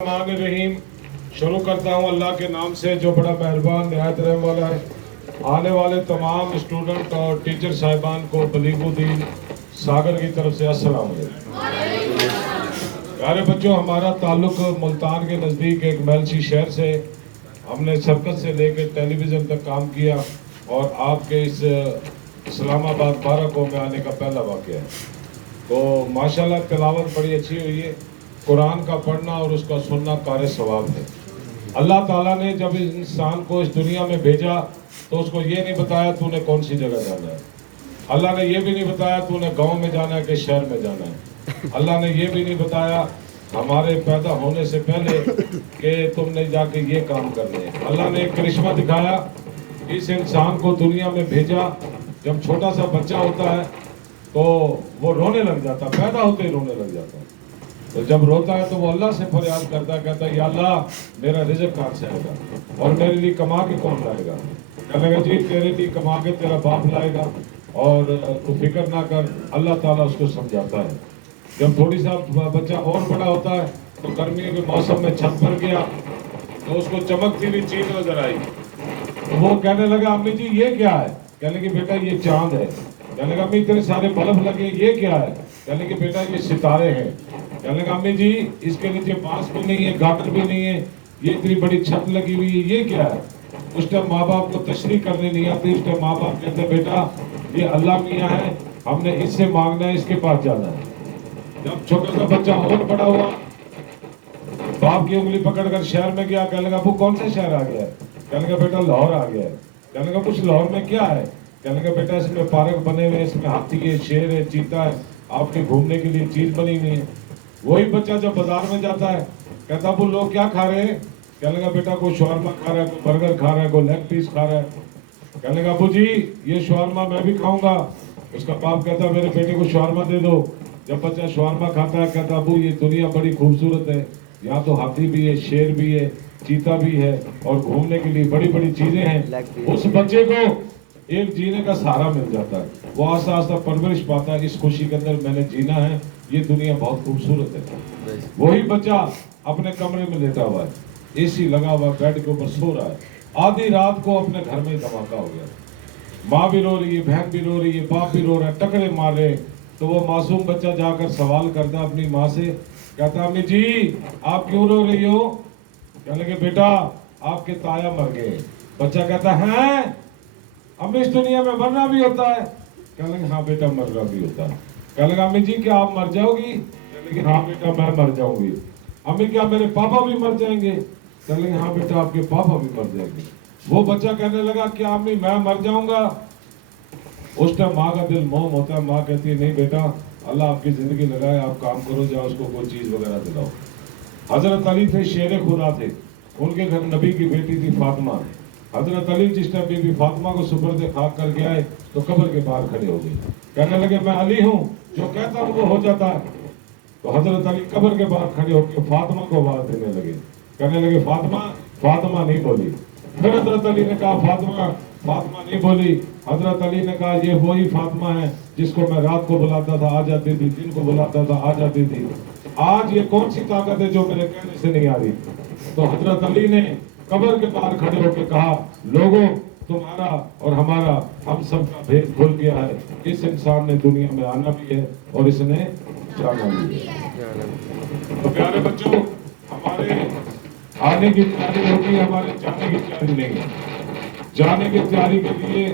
الرحمن الرحیم شروع کرتا ہوں اللہ کے نام سے جو بڑا مہربان نہایت رحم والا ہے۔ آنے والے تمام اسٹوڈنٹ اور ٹیچر صاحبان کو بلیغ الدین ساگر کی طرف سے السلام علیکم۔ پیارے بچوں، ہمارا تعلق ملتان کے نزدیک ایک میلچی شہر سے، ہم نے سرکس سے لے کے ٹیلی ویژن تک کام کیا اور آپ کے اس اسلام آباد 12 کو میں آنے کا پہلا واقعہ ہے۔ تو ماشاءاللہ تلاوت بڑی اچھی ہوئی ہے۔ قرآن کا پڑھنا اور اس کا سننا کار ثواب ہے۔ اللہ تعالیٰ نے جب انسان کو اس دنیا میں بھیجا تو اس کو یہ نہیں بتایا تو نے کون سی جگہ جانا ہے۔ اللہ نے یہ بھی نہیں بتایا تو نے گاؤں میں جانا ہے کہ شہر میں جانا ہے۔ اللہ نے یہ بھی نہیں بتایا ہمارے پیدا ہونے سے پہلے کہ تم نے جا کے یہ کام کرنے ہیں۔ اللہ نے ایک کرشمہ دکھایا، اس انسان کو دنیا میں بھیجا۔ جب چھوٹا سا بچہ ہوتا ہے تو وہ رونے لگ جاتا، پیدا ہوتے ہی رونے لگ جاتا ہے۔ تو جب روتا ہے تو وہ اللہ سے فریاد کرتا ہے، کہتا ہے یا اللہ میرا رزق کہاں سے آئے گا اور میرے لیے کما کے کون لائے گا؟ کہنے لگا جی تیرے لیے کما کے تیرا باپ لائے گا اور تو فکر نہ کر۔ اللہ تعالیٰ اس کو سمجھاتا ہے۔ جب تھوڑی سا بچہ اور بڑا ہوتا ہے تو گرمیوں کے موسم میں چھت پر گیا تو اس کو چمکتی ہوئی چیز نظر آئی، تو وہ کہنے لگا امی جی یہ کیا ہے؟ کہنے کہ بیٹا یہ چاند ہے۔ کہنے لگا امی اتنے سارے بلب لگے، یہ کیا ہے؟ کہنے کہ بیٹا یہ ستارے ہیں۔ کہنے لگا امی جی اس کے نیچے بانس بھی نہیں ہے، گاٹر بھی نہیں ہے، یہ اتنی بڑی چھت لگی ہوئی ہے، یہ کیا ہے؟ اس ٹائم ماں باپ کو تشریح کرنے نہیں آتی، اس ٹائم ماں باپ کہتے ہیں بیٹا یہ اللہ میاں ہے، ہم نے اس سے مانگنا ہے، اس کے پاس جانا ہے۔ جب چھوٹا سا بچہ اور بڑا ہوا، باپ کی انگلی پکڑ کر شہر میں گیا، کہنے لگا ابو کون سے شہر آ گیا ہے؟ کہنے لگا بیٹا لاہور آ گیا ہے۔ کہنے لگا کچھ لاہور میں کیا ہے؟ کہنے لگا بیٹا اس میں پارک بنے ہوئے ہیں، اس میں ہاتھی ہے، شیر ہے، چیتا ہے، آپ کے گھومنے کے لیے چیز بنی ہوئی ہے۔ وہی بچہ جب بازار میں جاتا ہے کہتا ابو لوگ کیا کھا رہے ہیں؟ کہنے لگا بیٹا کوئی شاورما کھا رہا ہے، کوئی برگر کھا رہا ہے، کوئی لیگ پیس کھا رہا ہے۔ کہنے لگا ابو جی یہ شاورما میں بھی کھاؤں گا۔ اس کا باپ کہتا ہے میرے بیٹے کو شاورما دے دو۔ جب بچہ شاورما کھاتا ہے کہتا ابو یہ دنیا بڑی خوبصورت ہے، یہاں تو ہاتھی بھی ہے، شیر بھی ہے، چیتا بھی ہے اور گھومنے کے لیے بڑی بڑی چیزیں ہیں۔ اس بچے کو ایک جینے کا سہارا مل جاتا ہے، وہ آہستہ آہستہ پرورش پاتا ہے، اس خوشی کے اندر میں نے جینا ہے، یہ دنیا بہت خوبصورت ہے۔ وہی بچہ اپنے کمرے میں لیٹا ہوا ہے، اے سی لگا ہوا ہے، بیڈ کے اوپر سو رہا ہے، آدھی رات کو اپنے گھر میں دھماکہ ہو گیا، ماں بھی رو رہی ہے، بہن بھی رو رہی ہے، باپ بھی رو رہا ہے، ٹکرے مار رہے۔ تو وہ معصوم بچہ جا کر سوال کرتا اپنی ماں سے، کہتا امی جی آپ کیوں رو رہی ہو؟ کہنے لگے بیٹا آپ کے تایا مر گئے۔ بچہ کہتا ہے امی اس دنیا میں مرنا بھی ہوتا ہے؟ کہنے لگے ہاں بیٹا مرنا بھی ہوتا ہے۔ کہنے لگا امی جی کیا آپ مر جاؤ گی؟ کہنے لگے ہاں بیٹا میں مر جاؤں گی۔ امی کیا میرے پاپا بھی مر جائیں گے؟ کہنے لگے ہاں بیٹا آپ کے پاپا بھی مر جائیں گے۔ وہ بچہ کہنے لگا کیا امی میں مر جاؤں گا؟ اس ٹائم ماں کا دل موم ہوتا ہے، ماں کہتی ہے نہیں بیٹا اللہ آپ کی زندگی لگائے، آپ کام کرو، جاؤ اس کو کوئی چیز وغیرہ دلاؤ۔ حضرت علی تھے، شیر خدا تھے، ان کے گھر نبی کی بیٹی تھی فاطمہ۔ حضرت علی جس ٹائم بی بی فاطمہ کو سپرد خاک کر کے آئے تو قبر کے باہر کھڑے ہو گئے، کہنے لگے میں علی ہوں، جو کہتا ہوں وہ ہو جاتا ہے۔ تو حضرت علی قبر کے باہر کھڑے ہو کے فاطمہ کو آواز دینے لگے، کہنے لگے فاطمہ، فاطمہ نہیں بولی۔ پھر حضرت علی نے کہا فاطمہ، فاطمہ نہیں بولی۔ حضرت علی نے کہا یہ وہی فاطمہ ہے جس کو میں رات کو بلاتا تھا آ جاتی تھی، دن کو بلاتا تھا آ جاتی تھی، آج یہ کون سی طاقت ہے جو میرے کہنے سے نہیں آ رہی؟ تو حضرت علی نے قبر کے باہر کھڑے ہو کے کہا لوگوں تمہارا اور ہمارا ہم سب کا بھید کھل گیا ہے، اس انسان نے دنیا میں آنا بھی ہے اور اس نے جانا بھی ہے۔ تو پیارے بچوں ہمارے آنے کی تیاری ہوتی ہے، ہمارے جانے کی تیاری نہیں ہے۔ جانے کی تیاری کے لیے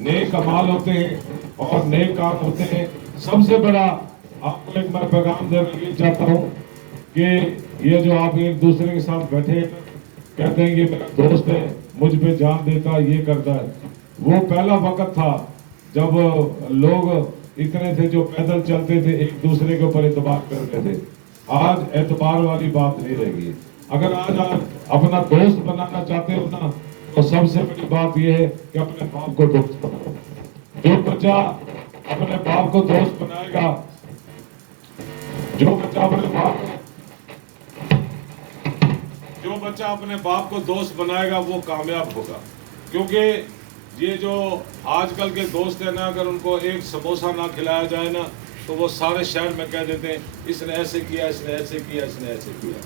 نیک اعمال ہوتے ہیں اور نیک کام ہوتے ہیں۔ سب سے بڑا آپ کو ایک میں پیغام دینا یہ چاہتا ہوں کہ یہ جو آپ ایک دوسرے کے ساتھ بیٹھے کہتے ہیں یہ میرا دوست ہے، مجھ پہ جان دیتا ہے، یہ کرتا ہے، وہ پہلا وقت تھا جب لوگ اتنے تھے جو پیدل چلتے تھے، ایک دوسرے کے اوپر اعتبار کرتے تھے۔ آج اعتبار والی بات نہیں رہ گئی۔ اگر آج آپ اپنا دوست بنانا چاہتے ہو نا تو سب سے بڑی بات یہ ہے کہ اپنے باپ کو دوست بناؤ۔ جو بچہ اپنے باپ کو دوست بنائے گا، جو بچہ اپنے باپ کو دوست بنائے گا وہ کامیاب ہوگا۔ کیونکہ یہ جو آج کل کے دوست ہیں نا، اگر ان کو ایک سموسہ نہ کھلایا جائے نا تو وہ سارے شہر میں کہہ دیتے ہیں اس نے ایسے کیا، اس نے ایسے کیا، اس نے ایسے کیا۔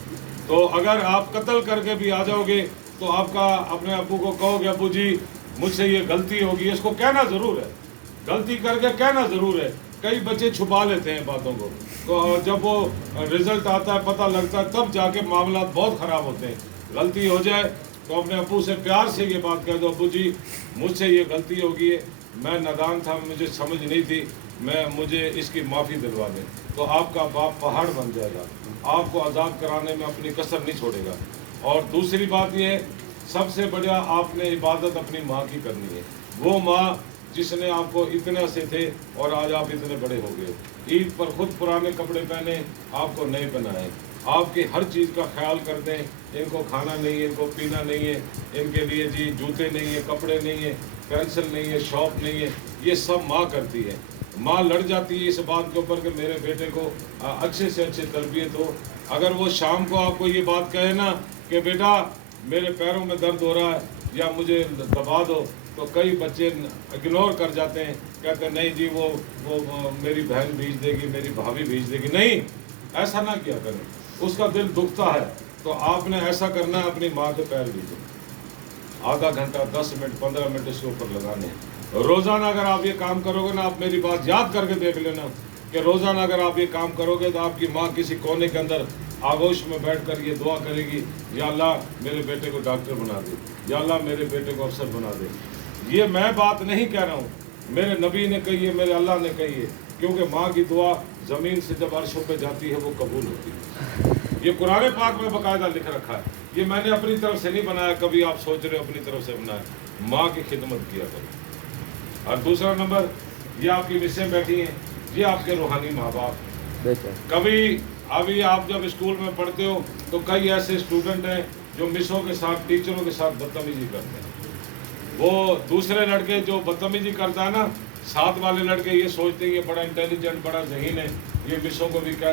تو اگر آپ قتل کر کے بھی آ جاؤ گے تو آپ کا اپنے ابو کو کہو گے ابو جی مجھ سے یہ غلطی ہوگی، اس کو کہنا ضرور ہے، غلطی کر کے کہنا ضرور ہے۔ کئی بچے چھپا لیتے ہیں باتوں کو، تو جب وہ رزلٹ آتا ہے پتہ لگتا ہے تب جا کے معاملات بہت خراب ہوتے ہیں۔ غلطی ہو جائے تو اپنے ابو سے پیار سے یہ بات کہہ دو، ابو جی مجھ سے یہ غلطی ہوگی ہے، میں نادان تھا، مجھے سمجھ نہیں تھی، مجھے اس کی معافی دلوا دیں، تو آپ کا باپ پہاڑ بن جائے گا، آپ کو آزاد کرانے میں اپنی کسر نہیں چھوڑے گا۔ اور دوسری بات یہ ہے، سب سے بڑا آپ نے عبادت اپنی ماں کی کرنی ہے، وہ ماں جس نے آپ کو اتنے سے تھے اور آج آپ اتنے بڑے ہو گئے۔ عید پر خود پرانے کپڑے پہنے، آپ کو نئے پہنائے، آپ کی ہر چیز کا خیال کرتے ہیں، ان کو کھانا نہیں ہے، ان کو پینا نہیں ہے، ان کے لیے جی جوتے نہیں ہیں، کپڑے نہیں ہیں، پینسل نہیں ہے، شاپ نہیں ہے، یہ سب ماں کرتی ہے۔ ماں لڑ جاتی ہے اس بات کے اوپر کہ میرے بیٹے کو اچھے سے اچھے تربیت ہو۔ اگر وہ شام کو آپ کو یہ بات کہے نا کہ بیٹا میرے پیروں میں درد ہو رہا ہے یا مجھے دبا دو، تو کئی بچے اگنور کر جاتے ہیں، کہتے ہیں نہیں جی وہ میری بہن بھیج دے گی، میری بھابھی بھیج دے گی۔ نہیں، ایسا نہ کیا کریں، اس کا دل دکھتا ہے، تو آپ نے ایسا کرنا ہے اپنی ماں کے پیر بھیجو، آدھا گھنٹہ 10 منٹ 15 منٹ اس کے اوپر لگانے ہیں۔ روزانہ اگر آپ یہ کام کرو گے نا، آپ میری بات یاد کر کے دیکھ لینا کہ روزانہ اگر آپ یہ کام کرو گے تو آپ کی ماں کسی کونے کے اندر آگوش میں بیٹھ کر یہ دعا کرے گی، یا اللہ میرے بیٹے کو ڈاکٹر بنا دے، یا اللہ میرے بیٹے کو افسر بنا دے۔ یہ میں بات نہیں کہہ رہا ہوں، میرے نبی نے کہی ہے، میرے اللہ نے کہی ہے، کیونکہ ماں کی دعا زمین سے جب عرشوں پہ جاتی ہے وہ قبول ہوتی ہے۔ یہ قرآن پاک میں باقاعدہ لکھ رکھا ہے، یہ میں نے اپنی طرف سے نہیں بنایا، کبھی آپ سوچ رہے ہو اپنی طرف سے بنایا۔ ماں کی خدمت کیا کرو۔ اور دوسرا نمبر، یہ آپ کی مسیں بیٹھی ہیں، یہ آپ کے روحانی ماں باپ۔ کبھی ابھی آپ جب اسکول میں پڑھتے ہو تو کئی ایسے اسٹوڈنٹ ہیں جو مسوں کے ساتھ ٹیچروں کے ساتھ بدتمیزی کرتے ہیں۔ وہ دوسرے لڑکے جو بدتمیزی کرتا ہے نا، ساتھ والے لڑکے یہ سوچتے ہیں یہ بڑا انٹیلیجنٹ، بڑا ذہین ہے، یہ مسوں کو بھی کہہ